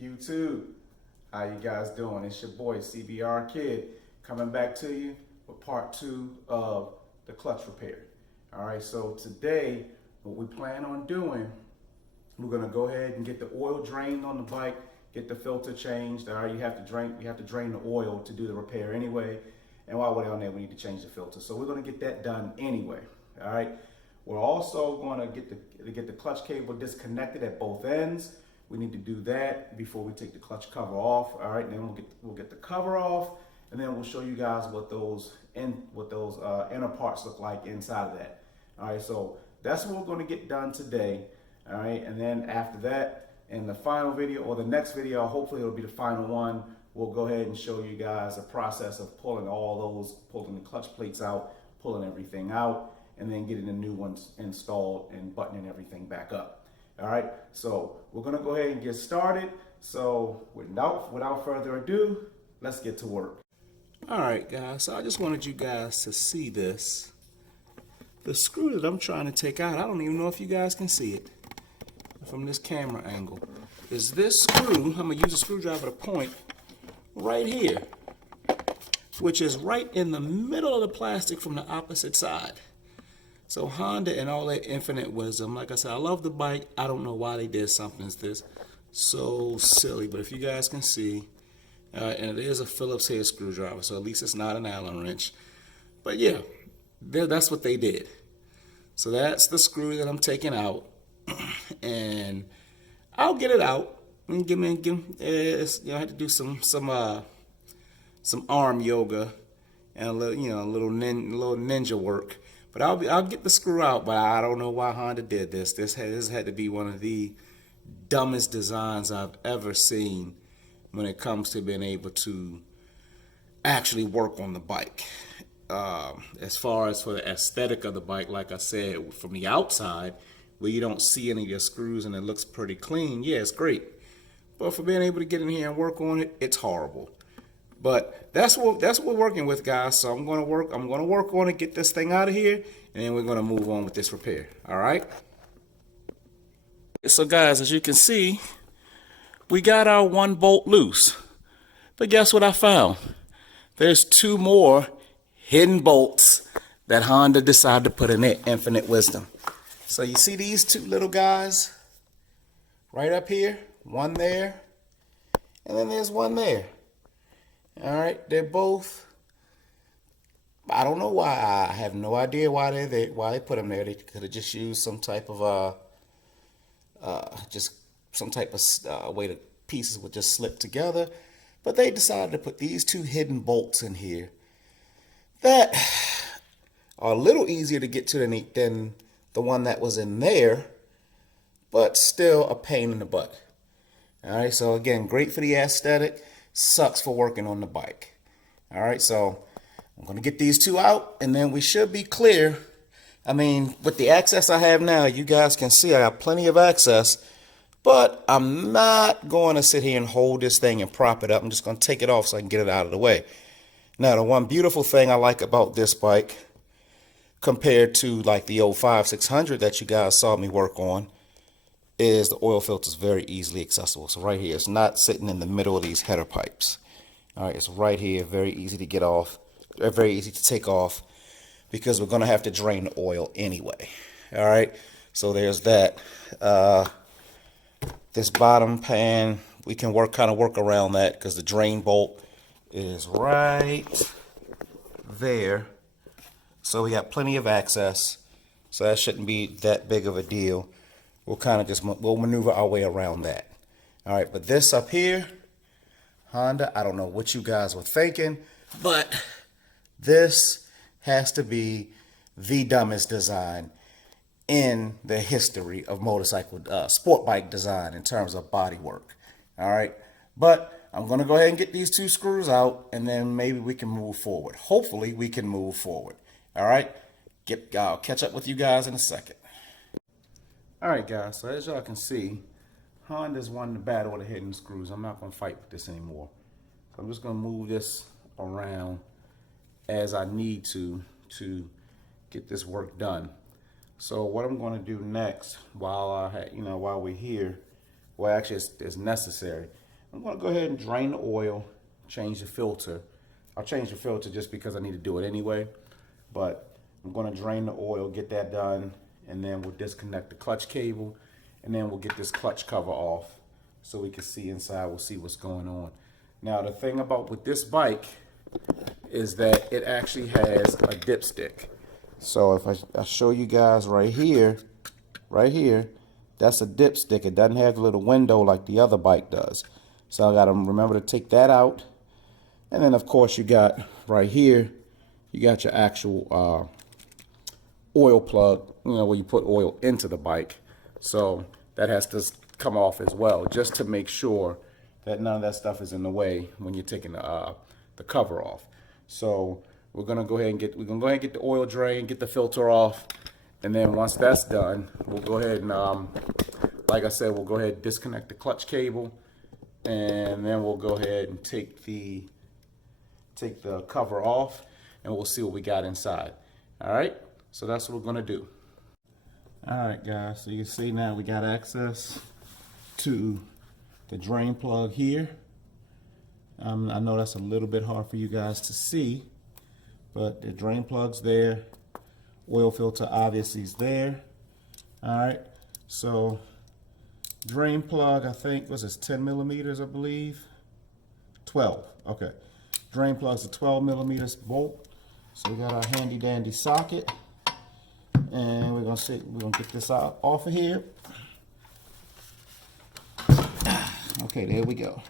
YouTube, how you guys doing? It's your boy CBR Kid coming back to you with part 2 of the clutch repair. All right, so today what we plan on doing, we're gonna go ahead and get the oil drained on the bike, get the filter changed. All right, you have to drain the oil to do the repair anyway. And while we're on there, we need to change the filter. So we're gonna get that done anyway. All right. We're also gonna get the clutch cable disconnected at both ends. We need to do that before we take the clutch cover off. All right, and then we'll get the cover off, and then we'll show you guys what those inner parts look like inside of that. All right, so that's what we're going to get done today. All right, and then after that, in the final video or the next video, hopefully it'll be the final one, we'll go ahead and show you guys a process of pulling the clutch plates out, pulling everything out, and then getting the new ones installed and buttoning everything back up. All right, so we're gonna go ahead and get started. So without further ado, let's get to work. All right, guys, so I just wanted you guys to see this. The screw that I'm trying to take out, I don't even know if you guys can see it from this camera angle, is this screw. I'm gonna use a screwdriver to point right here, which is right in the middle of the plastic from the opposite side. So Honda and all that infinite wisdom, like I said, I love the bike. I don't know why they did something this so silly, but if you guys can see, and it is a Phillips head screwdriver, so at least it's not an Allen wrench. But yeah, that's what they did. So that's the screw that I'm taking out, and I'll get it out. And I had to do some arm yoga and a little ninja work. But I'll get the screw out, but I don't know why Honda did this. This had to be one of the dumbest designs I've ever seen when it comes to being able to actually work on the bike. As far as for the aesthetic of the bike, like I said, from the outside, where you don't see any of your screws and it looks pretty clean, yeah, it's great. But for being able to get in here and work on it, it's horrible. But that's what we're working with, guys. So I'm gonna work on it, get this thing out of here, and then we're gonna move on with this repair. All right. So guys, as you can see, we got our one bolt loose. But guess what I found? There's 2 more hidden bolts that Honda decided to put in their infinite wisdom. So you see these 2 little guys right up here, one there, and then there's one there. All right, they're both, I don't know why. I have no idea why they put them there. They could have just used some type of way the pieces would just slip together. But they decided to put these 2 hidden bolts in here that are a little easier to get to than the one that was in there, but still a pain in the butt. All right, so again, great for the aesthetic. Sucks for working on the bike. All right, so I'm going to get these 2 out, and then we should be clear. I mean, with the access I have now, you guys can see I got plenty of access, but I'm not going to sit here and hold this thing and prop it up. I'm just going to take it off so I can get it out of the way. Now, the one beautiful thing I like about this bike, compared to like the old 5600 that you guys saw me work on, is the oil filter is very easily accessible. So right here, it's not sitting in the middle of these header pipes. All right, it's right here, very easy to get off, very easy to take off, because we're gonna have to drain the oil anyway. All right, so there's that. This bottom pan, we can work around that because the drain bolt is right there. So we got plenty of access. So that shouldn't be that big of a deal. We'll maneuver our way around that. All right, but this up here, Honda, I don't know what you guys were thinking, but this has to be the dumbest design in the history of motorcycle, sport bike design in terms of body work. All right, but I'm gonna go ahead and get these 2 screws out, and then maybe we can move forward. Hopefully we can move forward. All right, I'll catch up with you guys in a second. All right, guys, so as y'all can see, Honda's won the battle of the hidden screws. I'm not going to fight with this anymore. So I'm just going to move this around as I need to get this work done. So what I'm going to do next, while we're here, well, actually it's necessary. I'm gonna go ahead and drain the oil, change the filter. I'll change the filter just because I need to do it anyway, but I'm gonna drain the oil, get that done, and then we'll disconnect the clutch cable, and then we'll get this clutch cover off so we can see inside, we'll see what's going on. Now the thing about with this bike is that it actually has a dipstick. So if I show you guys right here, that's a dipstick. It doesn't have a little window like the other bike does. So I gotta remember to take that out. And then of course you got right here, you got your actual oil plug, where you put oil into the bike. So that has to come off as well, just to make sure that none of that stuff is in the way when you're taking the cover off. So we're gonna go ahead and get the oil drain, get the filter off, and then once that's done, we'll go ahead and like I said, we'll go ahead and disconnect the clutch cable, and then we'll go ahead and take the cover off, and we'll see what we got inside. All right, so that's what we're gonna do. All right, guys, so you can see now we got access to the drain plug here. I know that's a little bit hard for you guys to see, but the drain plug's there. Oil filter obviously is there. All right, so drain plug, I think, was this 10 millimeters, I believe? 12, okay. Drain plug's a 12 millimeters bolt. So we got our handy dandy socket, and we're gonna get this out off of here. Okay, there we go.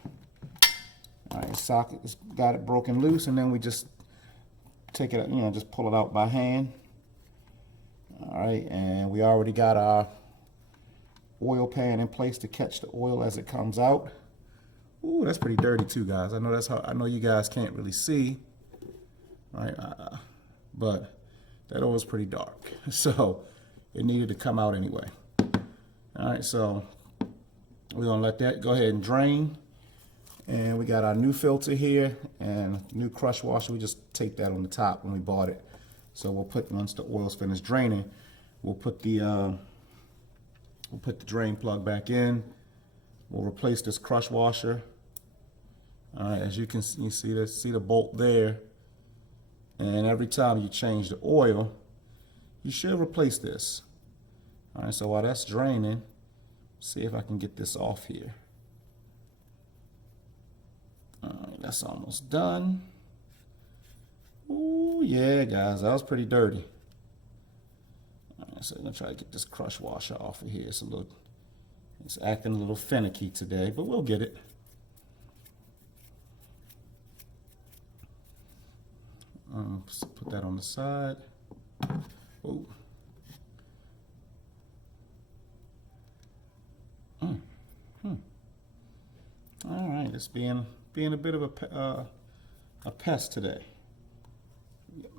All right, socket's got it broken loose, and then we just take it, just pull it out by hand. All right, and we already got our oil pan in place to catch the oil as it comes out. Ooh, that's pretty dirty too, guys. I know you guys can't really see, right? But that oil's pretty dark, so it needed to come out anyway. All right, so we're gonna let that go ahead and drain. And we got our new filter here and new crush washer. We just taped that on the top when we bought it. So we'll put, once the oil's finished draining, we'll put the drain plug back in. We'll replace this crush washer. All right, as you can see, see the bolt there. And every time you change the oil, you should replace this. All right, so while that's draining, see if I can get this off here. All right, that's almost done. Ooh, yeah, guys, that was pretty dirty. All right, so I'm gonna try to get this crush washer off of here. It's acting a little finicky today, but we'll get it. Put that on the side. Ooh. All right, it's being a bit of a pest today. Yep.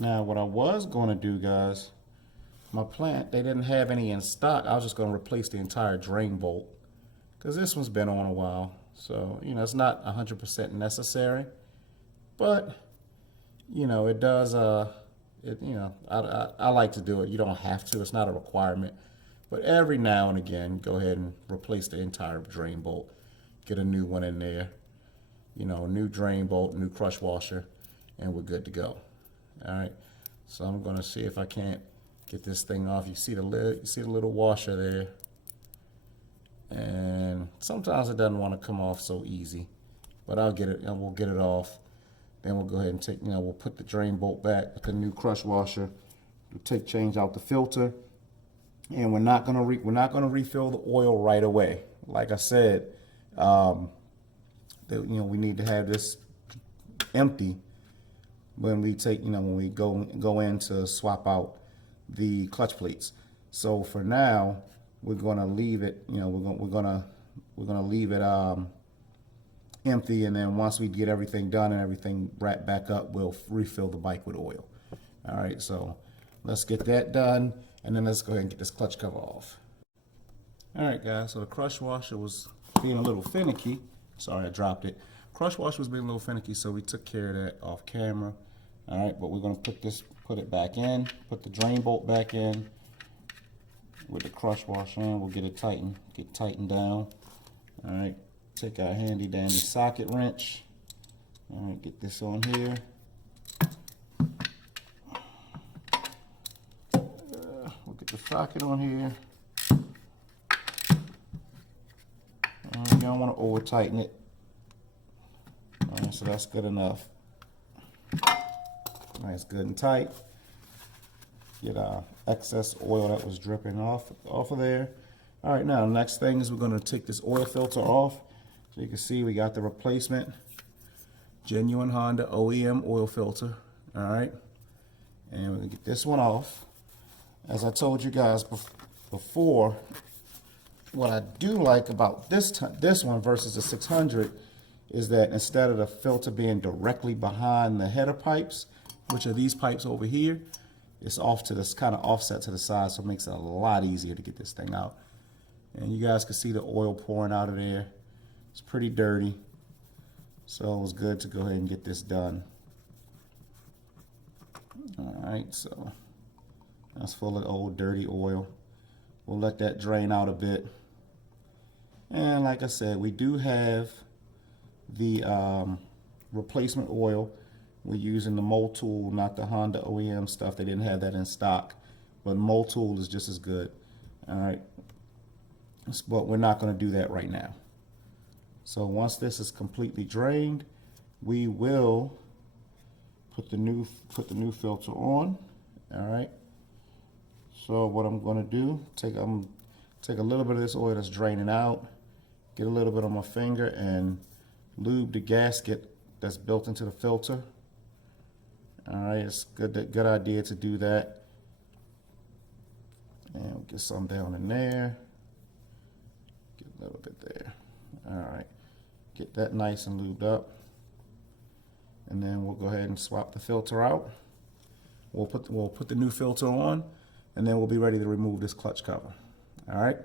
Now, what I was going to do, guys, my plant, they didn't have any in stock. I was just going to replace the entire drain bolt because this one's been on a while. So, it's not 100% necessary, but, it does, I like to do it. You don't have to, it's not a requirement, but every now and again, go ahead and replace the entire drain bolt, get a new one in there, new drain bolt, new crush washer, and we're good to go. All right, so I'm gonna see if I can't get this thing off. You see the lid, you see the little washer there. And sometimes it doesn't want to come off so easy, but I'll get it, and we'll get it off. Then we'll go ahead and take, we'll put the drain bolt back with the new crush washer. We'll change out the filter, and we're not gonna refill the oil right away. Like I said, we need to have this empty when we take, when we go in to swap out the clutch plates. So for now, we're gonna leave it, we're gonna leave it empty, and then once we get everything done and everything wrapped back up, we'll refill the bike with oil. All right, so let's get that done, and then let's go ahead and get this clutch cover off. All right, guys, so the crush washer was being a little finicky. Sorry, I dropped it. crush washer was being a little finicky, so we took care of that off camera. All right, but we're gonna put it back in, put the drain bolt back in with the crush washer in. We'll get it tightened down. All right, take our handy dandy socket wrench. All right, get this on here. We'll get the socket on here. You don't want to over tighten it. All right, so that's good enough. Nice, good and tight. Get our excess oil that was dripping off of there. All right, now the next thing is we're going to take this oil filter off. So you can see we got the replacement genuine Honda OEM oil filter. All right, and we're going to get this one off. As I told you guys before, what I do like about this one versus the 600 is that instead of the filter being directly behind the header pipes, which are these pipes over here, it's off to this kind of offset to the side, so it makes it a lot easier to get this thing out. And you guys can see the oil pouring out of there. It's pretty dirty, so it was good to go ahead and get this done. All right, so that's full of old dirty oil. We'll let that drain out a bit. And like I said, we do have the replacement oil. We're using the Motul, not the Honda OEM stuff. They didn't have that in stock, but Motul is just as good. All right, but we're not going to do that right now. So once this is completely drained, we will put the new filter on. All right. So what I'm going to do, take a little bit of this oil that's draining out, get a little bit on my finger and lube the gasket that's built into the filter. All right, it's good idea to do that. And we'll get some down in there. Get a little bit there. All right, get that nice and lubed up. And then we'll go ahead and swap the filter out. We'll put the new filter on, and then we'll be ready to remove this clutch cover. All right,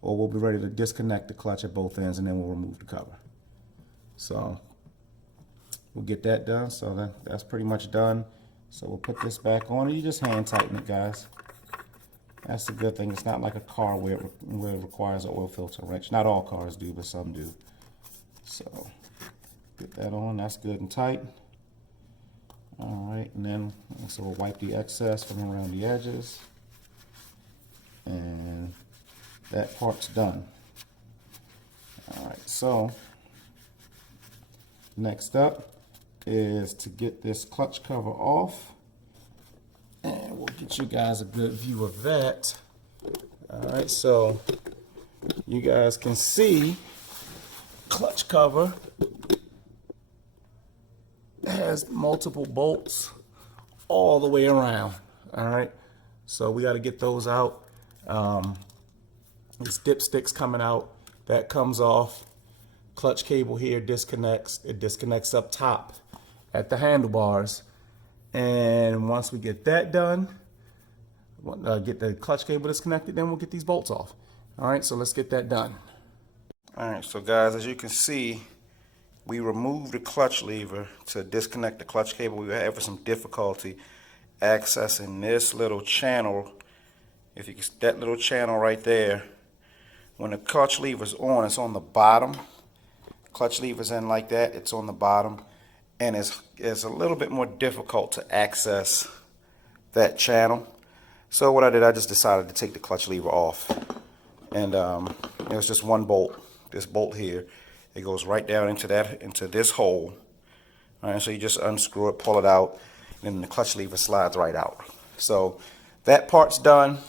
or we'll be ready to disconnect the clutch at both ends, and then we'll remove the cover. So we'll get that done. So that's pretty much done. So we'll put this back on, and you just hand tighten it, guys. That's the good thing. It's not like a car where it requires an oil filter wrench. Not all cars do, but some do. So get that on. That's good and tight. All right, and then so we'll wipe the excess from around the edges, and that part's done. All right, so next up is to get this clutch cover off, and we'll get you guys a good view of that. All right, so you guys can see clutch cover has multiple bolts all the way around. All right, so we got to get those out. This dipstick's coming out, that comes off. Clutch cable here disconnects. It disconnects up top at the handlebars, and once we get that done, get the clutch cable disconnected, then we'll get these bolts off. All right, so let's get that done. All right, so guys, as you can see, we removed the clutch lever to disconnect the clutch cable. We were having some difficulty accessing this little channel. If you can, that little channel right there, when the clutch lever's on, it's on the bottom. Clutch lever's in like that, it's on the bottom, and it's a little bit more difficult to access that channel. So what I did, I just decided to take the clutch lever off, and it was just one bolt, this bolt here. It goes right down into this hole. All right, so you just unscrew it, pull it out, and then the clutch lever slides right out. So that part's done.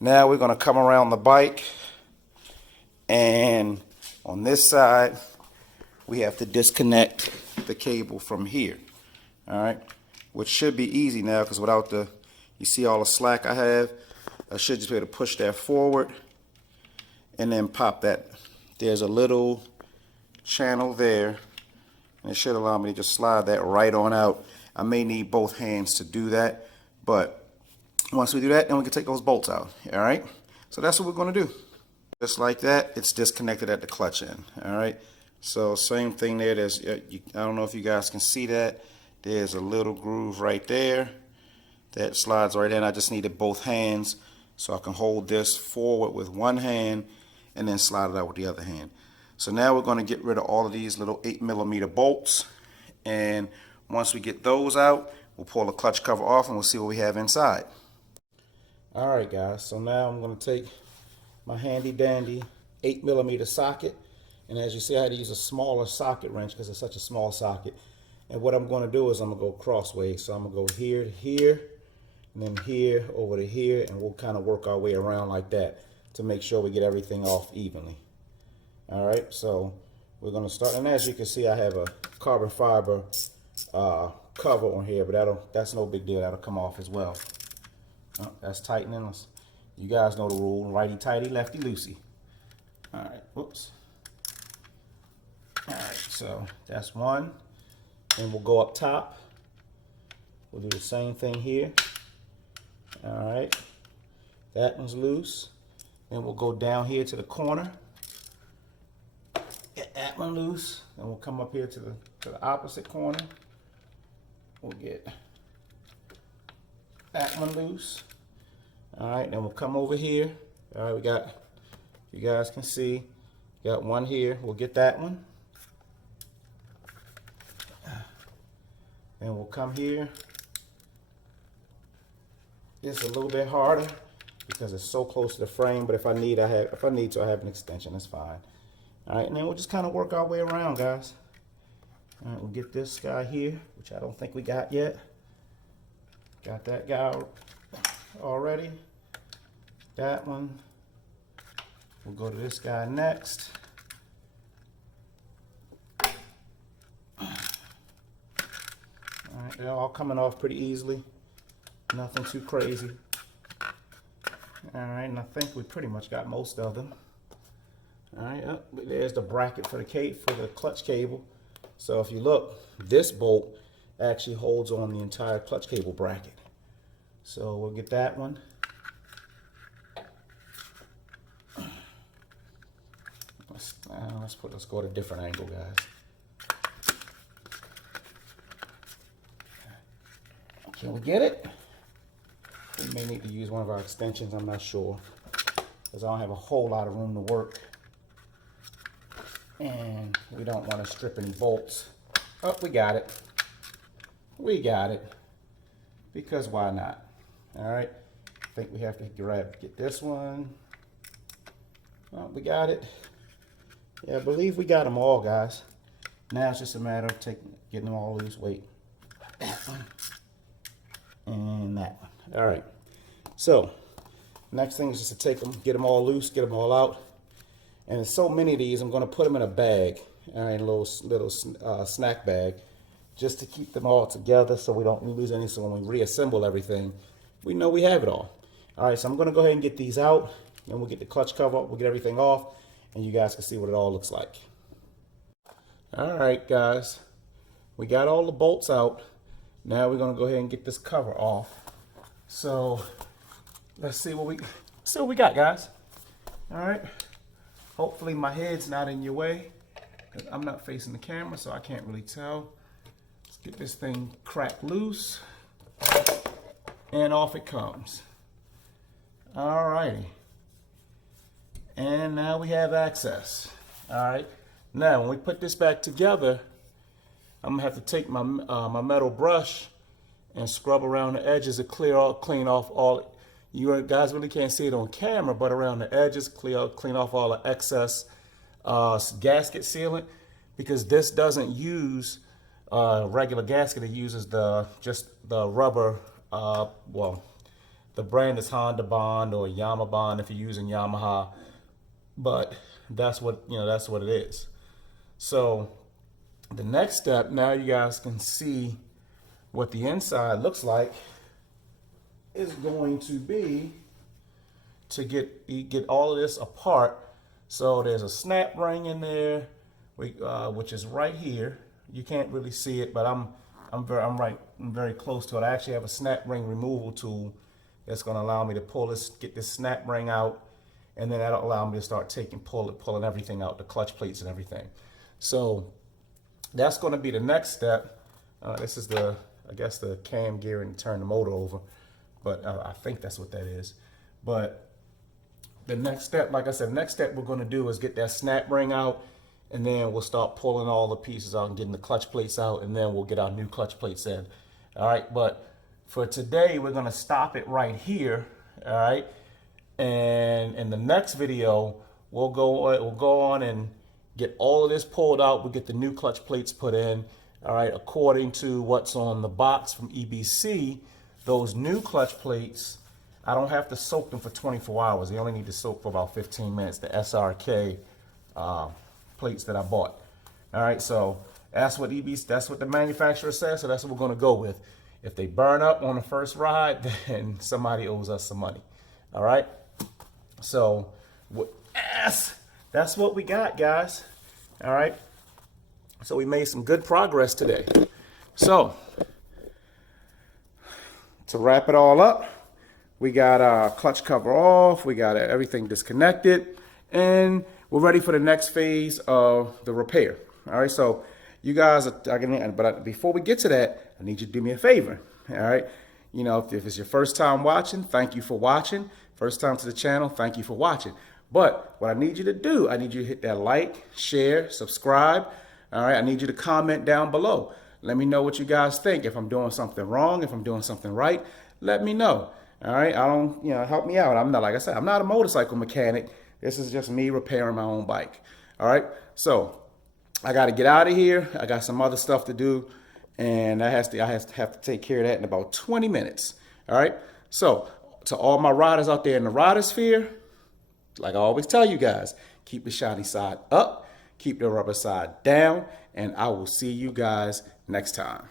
Now we're going to come around the bike, and on this side we have to disconnect the cable from here. All right, which should be easy now, because without you see all the slack I have, I should just be able to push that forward and then pop that. There's a little channel there, and it should allow me to just slide that right on out. I may need both hands to do that, but once we do that, then we can take those bolts out. All right, so that's what we're going to do. Just like that, it's disconnected at the clutch end. All right, So same thing there. There's, I don't know if you guys can see that. There's a little groove right there that slides right in. I just needed both hands so I can hold this forward with one hand and then slide it out with the other hand. So now we're going to get rid of all of these little 8mm bolts, and once we get those out, we'll pull the clutch cover off and we'll see what we have inside. Alright guys, so now I'm going to take my handy dandy 8mm socket, and as you see I had to use a smaller socket wrench because it's such a small socket. And what I'm going to do is I'm going to go crossways. So I'm going to go here to here, and then here over to here, and we'll kind of work our way around like that to make sure we get everything off evenly. All right, so we're going to start, and as you can see I have a carbon fiber cover on here, but that's no big deal. That'll come off as well. That's tightening us. You guys know the rule: righty tighty, lefty loosey. All right, whoops. All right, so that's one. And we'll go up top. We'll do the same thing here. All right, that one's loose. Then we'll go down here to the corner. Get that one loose. Then we'll come up here to the opposite corner. We'll get that one loose. All right, then we'll come over here. All right, we got, you guys can see, got one here. We'll get that one. Then we'll come here. It's a little bit harder because it's so close to the frame, but if I need to, I have an extension. That's fine. All right, and then we'll just kind of work our way around, guys. All right, we'll get this guy here, which I don't think we got yet. Got that guy already. That one. We'll go to this guy next. All right, they're all coming off pretty easily. Nothing too crazy. All right, and I think we pretty much got most of them. All right, there's the bracket for the clutch cable. So if you look, this bolt actually holds on the entire clutch cable bracket. So we'll get that one. Let's go at a different angle, guys. Can we get it? We may need to use one of our extensions, I'm not sure, because I don't have a whole lot of room to work. And we don't want to strip any bolts. Oh, we got it. We got it. Because why not? All right. I think we have to get this one. Oh, we got it. Yeah, I believe we got them all, guys. Now it's just a matter of getting them all loose. Wait. That one. And that one. All right. So, next thing is just to take them, get them all loose, get them all out. And there's so many of these, I'm going to put them in a bag, all right, a little snack bag, just to keep them all together so we don't lose any. So when we reassemble everything, we know we have it all. All right, so I'm going to go ahead and get these out, and we'll get the clutch cover up, we'll get everything off, and you guys can see what it all looks like. All right, guys, we got all the bolts out. Now we're going to go ahead and get this cover off. So let's see what we got, guys. All right. Hopefully my head's not in your way, because I'm not facing the camera, so I can't really tell. Let's get this thing cracked loose, and off it comes. All righty. And now we have access. All right. Now, when we put this back together, I'm gonna have to take my my metal brush and scrub around the edges to clean off all. You guys really can't see it on camera, but around the edges, clean off all the excess gasket sealant, because this doesn't use regular gasket. It uses just the rubber. Well, the brand is Honda Bond or Yamaha Bond if you're using Yamaha, but that's what that's what it is. So the next step, now you guys can see what the inside looks like, is going to be to get all of this apart. So there's a snap ring in there, which is right here. You can't really see it, but I'm very close to it. I actually have a snap ring removal tool that's going to allow me to get this snap ring out, and then that'll allow me to start pulling everything out, the clutch plates and everything. So that's going to be the next step. This is the, I guess, the cam gear and turn the motor over, but I think that's what that is. But the next step, like I said, the next step we're going to do is get that snap ring out, and then we'll start pulling all the pieces out and getting the clutch plates out, and then we'll get our new clutch plates in. All right, but for today, we're going to stop it right here. All right, and in the next video, we'll go on and get all of this pulled out. We'll get the new clutch plates put in. All right, according to what's on the box from EBC, those new clutch plates, I don't have to soak them for 24 hours. They only need to soak for about 15 minutes, the SRK plates that I bought. All right, so that's what the manufacturer says, so that's what we're gonna go with. If they burn up on the first ride, then somebody owes us some money. All right, so yes, that's what we got, guys. All right, so we made some good progress today. So to wrap it all up, we got our clutch cover off, we got everything disconnected, and we're ready for the next phase of the repair. All right, so you guys but before we get to that, I need you to do me a favor. All right, you know, if it's your first time watching, thank you for watching. First time to the channel, thank you for watching. But what I need you to do, I need you to hit that like, share, subscribe. All right, I need you to comment down below. Let me know what you guys think. If I'm doing something wrong, if I'm doing something right, let me know. All right, help me out. I'm not, like I said, I'm not a motorcycle mechanic. This is just me repairing my own bike. All right, so I got to get out of here. I got some other stuff to do, and I have to take care of that in about 20 minutes. All right, so to all my riders out there in the rider sphere, like I always tell you guys, keep the shiny side up, keep the rubber side down, and I will see you guys next time.